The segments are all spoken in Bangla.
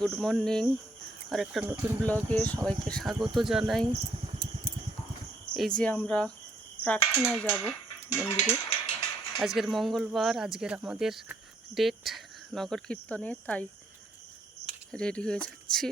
Good morning. আর একটা নতুন ব্লগে সবাইকে স্বাগত জানাই। এই যে আমরা প্রার্থনায় যাব মন্দিরে। আজকের মঙ্গলবার, আজকের আমাদের ডেট নগর কীর্তনে, তাই রেডি হয়ে যাচ্ছি।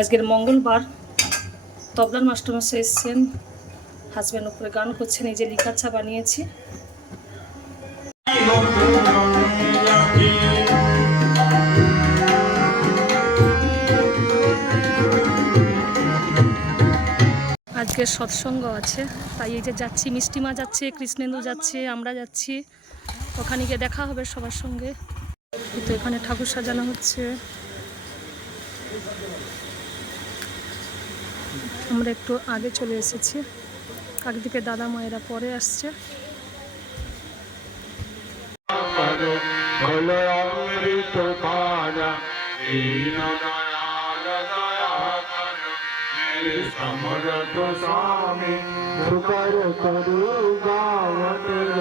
আজকের মঙ্গলবার তবলার মাস্টারমশাই এসছেন হাজব্যান্ড উপরে গান করছেন, এই যে লিখাচ্ছা বানিয়েছি। আজকে সৎসঙ্গ আছে, তাই এই যে যাচ্ছি মিষ্টিমা যাচ্ছে, কৃষ্ণেন্দু যাচ্ছে, আমরা যাচ্ছি। ওখানে গিয়ে দেখা হবে সবার সঙ্গে। তো এখানে ঠাকুর সাজানো হচ্ছে। আমরা একটু আগে চলে এসেছি। থেকে দাদা মায়েরা পরে আসছে। খোলো অমৃত পানা দীন দয়াল দয়া করো মেরে সমরত স্বামী সুকর করু গাवत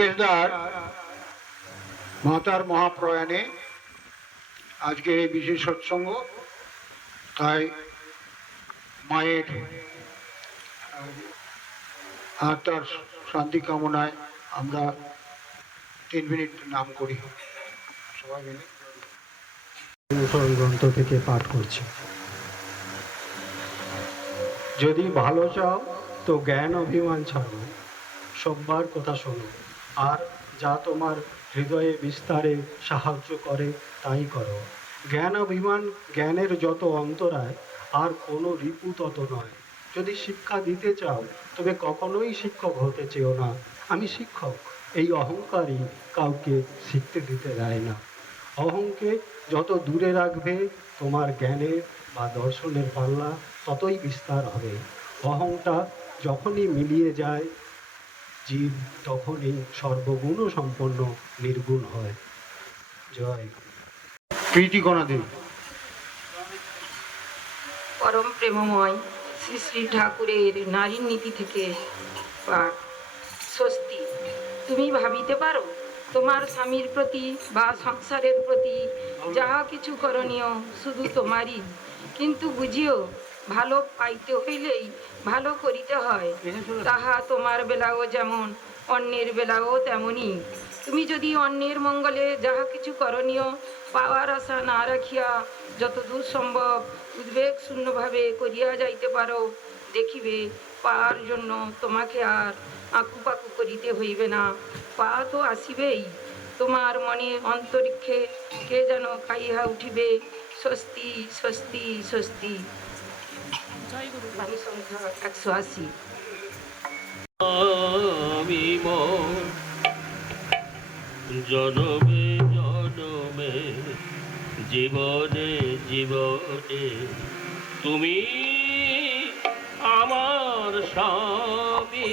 শ্রীলোকেশদার মাতার মহাপ্রয়াণে আজকে এই বিশেষ সৎসঙ্গ, তাই মায়ের আত্মার শান্তি কামনায় আমরা তিন মিনিট নাম করি। সবাই মিলে। গ্রন্থ থেকে পাঠ করছি। যদি ভালো চাও, তো জ্ঞান অভিমান ছাড়ো। সব্বার কথা শোনো। আর যা তোমার হৃদয়ে বিস্তারে সাহায্য করে, তাই করো। জ্ঞান অভিমান জ্ঞানের যত অন্তরায়, আর কোনো রিপু তত নয়। যদি শিক্ষা দিতে চাও, তবে কখনোই শিক্ষক হতে চেও না। আমি শিক্ষক, এই অহংকারই কাউকে শিখতে দিতে দেয় না। অহংকে যত দূরে রাখবে, তোমার জ্ঞানের বা দর্শনের পাল্লা ততই বিস্তার হবে। অহংটা যখনই মিলিয়ে যায় জীব তখনই সর্বগুণ সম্পন্ন নির্গুণ হয়। জয়। প্রীতিকণা দেবী পরম প্রেমময় শ্রী শ্রী ঠাকুরের নারীর নীতি থেকে পাঠ। স্বস্তি তুমি ভাবিতে পারো তোমার স্বামীর প্রতি বা সংসারের প্রতি যাহা কিছু করণীয় শুধু তোমারই। কিন্তু বুঝিও ভালো পাইতে হইলেই ভালো করিতে হয়। তাহা তোমার বেলাও যেমন, অন্যের বেলাও তেমনই। তুমি যদি অন্যের মঙ্গলে যাহা কিছু করণীয়, পাওয়ার আশা না রাখিয়া যতদূর সম্ভব উদ্বেগ শূন্যভাবে করিয়া যাইতে পারো, দেখিবে পাওয়ার জন্য তোমাকে আর আঁকুপাকু করিতে হইবে না। পা তো আসিবেই, তোমার মনে অন্তরিক্ষে কে যেন খাইয়া উঠিবে, স্বস্তি স্বস্তি স্বস্তি। জয় সংখ্যা একশো আশি জনমে জনমে জীবনে জীবনে তুমি আমার স্বামী।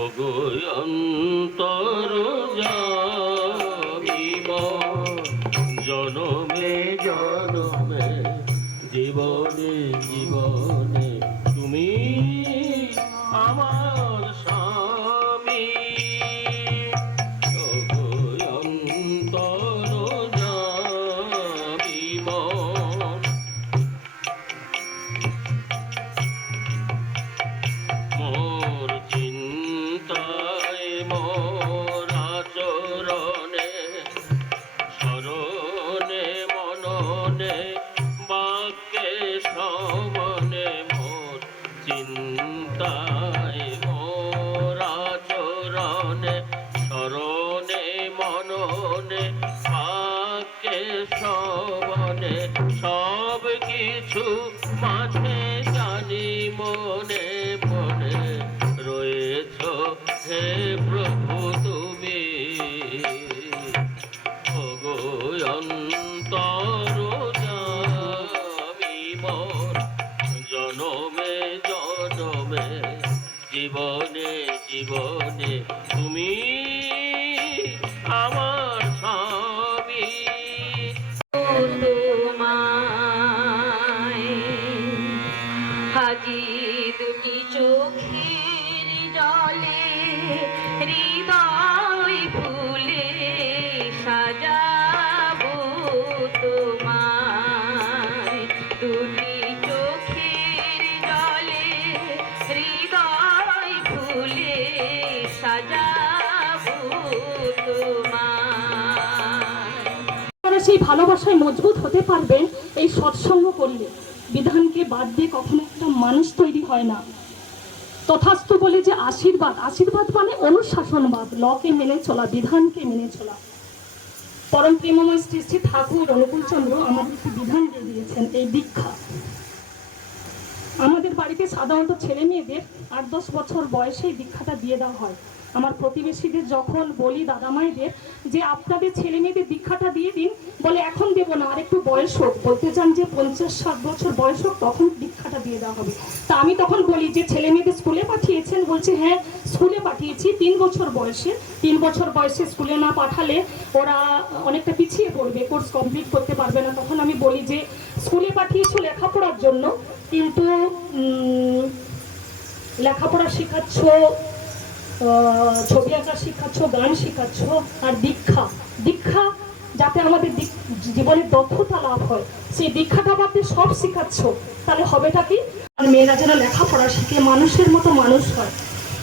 ওগো অন্তর Oh. সেই ভালোবাসায় মজবুত হতে পারবেন এই সৎসঙ্গ করলে। বিধানকে বাদ দিয়ে কখনো একটা মানুষ তৈরি হয় না। তথাস্তু বলে যে আশীর্বাদ আশীর্বাদ মানে অনুশাসনবাদ, লকে মেনে চলা, বিধানকে মেনে চলা। পরম প্রেমময় শ্রী শ্রী ঠাকুর অনুকূলচন্দ্র আমাদের একটি বিধান দিয়ে দিয়েছেন, এই দীক্ষা। আমাদের বাড়িতে সাধারণত ছেলে মেয়েদের আট দশ বছর বয়সে দীক্ষাটা দিয়ে দেওয়া হয়। আমার প্রতিবেশীদের যখন বলি দাদামাইদের যে আপনাদের ছেলে মেয়েদের দীক্ষাটা দিয়ে দিন, বলে এখন দেবো না, আর একটু বয়স হোক। বলতে চান যে পঞ্চাশ ষাট বছর বয়স হোক, তখন দীক্ষাটা দিয়ে দেওয়া হবে। তা আমি তখন বলি যে ছেলে মেয়েদের স্কুলে পাঠিয়েছেন, বলছে হ্যাঁ স্কুলে পাঠিয়েছি, তিন বছর বয়সে। তিন বছর বয়সে স্কুলে না পাঠালে ওরা অনেকটা পিছিয়ে পড়বে, কোর্স কমপ্লিট করতে পারবে না। তখন আমি বলি যে স্কুলে পাঠিয়েছো লেখাপড়ার জন্য, কিন্তু লেখাপড়া শেখাচ্ছ ছবি আঁকা শেখাচ্ছ, গান শেখাচ্ছ, আর দীক্ষা। দীক্ষা যাতে আমাদের জীবনে দক্ষতা লাভ হয়। সেই দীক্ষাটা বাদ দিয়ে সব শেখাচ্ছ। তাহলে হবেটা কি? আর মেয়েরা যেন লেখাপড়া শিখে, মানুষের মতো মানুষ হয়।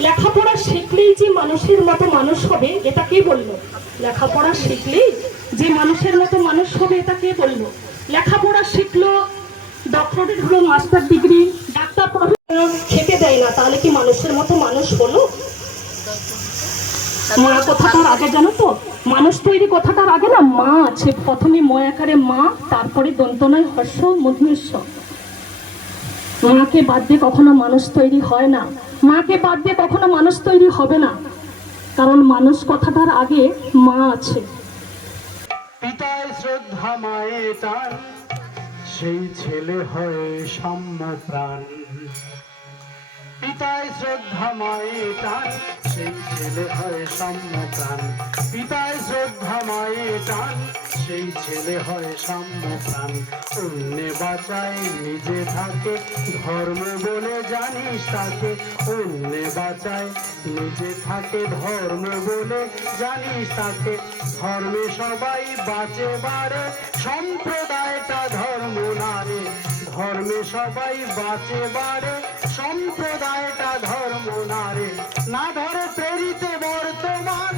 লেখাপড়া শিখলেই যে মানুষের মতো মানুষ হবে, এটা কে বলল? লেখাপড়া শিখলেই যে মানুষের মতো মানুষ হবে, এটা কে বলল? লেখাপড়া শিখলো ডক্টরেট হলো মাস্টার ডিগ্রি ডাক্তার খেতে দেয় না, তাহলে কি মানুষের মতো মানুষ হলো? মা কথাটার আগে জানো তো? মানুষ তৈরি কথাটার আগে না মা আছে। প্রথমে ময়াকারে মা, তারপরে দন্তনয়, হর্ষ মধুমেশ্ব মাকে বাদ দিয়ে কখনো মানুষ তৈরি হয় না। মাকে বাদ দিয়ে কখনো মানুষ তৈরি হবে না। কারণ মানুষ কথাটার আগে মা আছে। পিতায় শ্রদ্ধা মায়ে টান সেই ছেলে হয় সাম্য প্রাণ পিতায় শ্রদ্ধা মায়ে টান সেই ছেলে হয় সাম্য প্রাণ পিতায় শ্রদ্ধা মায়ে টান সেই ছেলে হয় সাম্য প্রাণ অন্যে বাঁচায় নিজে থাকে, ধর্ম বলে জানিস তাকে। অন্যে বাঁচায় নিজে থাকে, ধর্ম বলে জানিস তাকে। ধর্মে সবাই বাঁচে বারে সম্প্রদায়টা ধর্ম নারে ধর্মে সবাই বাঁচে বারে সম্প্রদায়টা ধর্ম নারে। না ধরে প্রেরিতে বর্তমান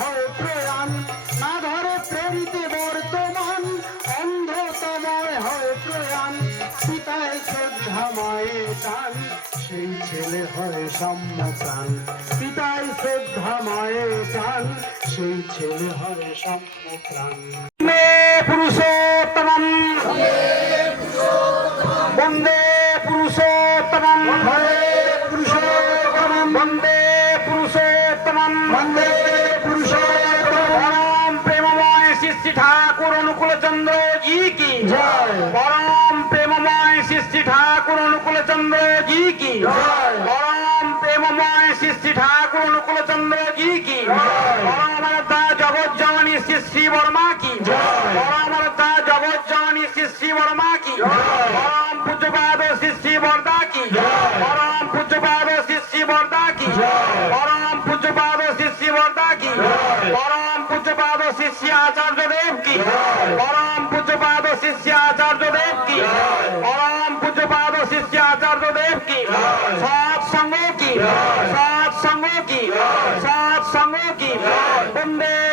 হয় প্রয়াণ না ধরে প্রেরিতে বর্তমান, অন্ধতময় হয় প্রয়াণ পিতায় শ্রদ্ধা মায়ে টান সেই ছেলে হয় পিতায় শ্রদ্ধা মায়ে টান সেই ছেলে হয় সাম্য প্রাণ। মে পুরুষোত্তমম। বন্দে পুরুষোত্তমম। বন্দে পুরুষোত্তমম। বন্দে পুরুষোত্তমম। বন্দে পরম প্রেমময় শ্রী ঠাকুর অনুকূল চন্দ্র জি কি? জয়। পরম প্রেমময় শ্রী ঠাকুর অনুকূল চন্দ্র জি কি? জয়। পরম প্রেমময় শ্রী ঠাকুর অনুকূল চন্দ্র জি কি? পরম জগৎ জননী শ্রী শ্রী বর্মা কি? পরম জগৎ জননী শ্রী শ্রী বর্মা কি? পূজ্যপাদ শ্রী বর্দা কি পরম পূজ্যপাদ শ্রী বর্দা কি পরম পূজ্যপাদ শ্রী বর্দা কি পরম পূজ্যপাদ শ্রী আচার্য দেব কি পরম পূজ্যপাদ শ্রী আচার্য দেব কি পরম পূজ্যপাদ শ্রী আচার্য দেব কি সৎ সঙ্গ কি সৎ সঙ্গ কি সৎ সঙ্গ কি বন্দে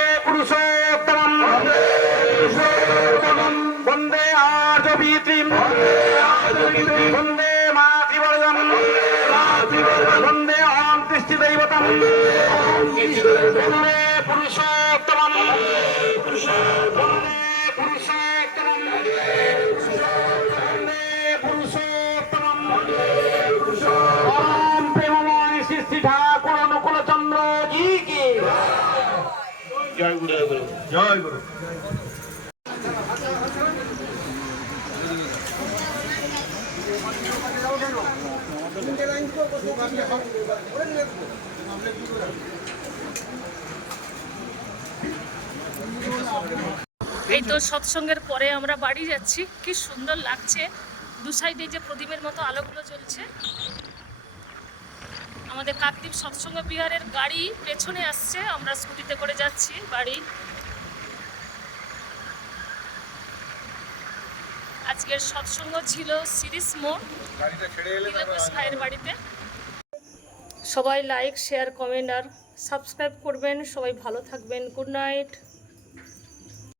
জয় গুরু। জয় গুরু এই তো সৎসঙ্গের পরে আমরা বাড়ি যাচ্ছি। কি সুন্দর লাগছে। দু সাইডে যে প্রদীপের মতো আলোগুলো জ্বলছে। আমাদের কার্তিক সৎসঙ্গ বিহারের গাড়ি পেছনে আসছে আমরা স্কুটিতে করে যাচ্ছি বাড়ি। আজকের সৎসঙ্গ ছিল সিরিজ মোড় তিলকেশ ভাইয়ের বাড়িতে। সবাই লাইক শেয়ার কমেন্ট আর সাবস্ক্রাইব করবেন। সবাই ভালো থাকবেন। Good night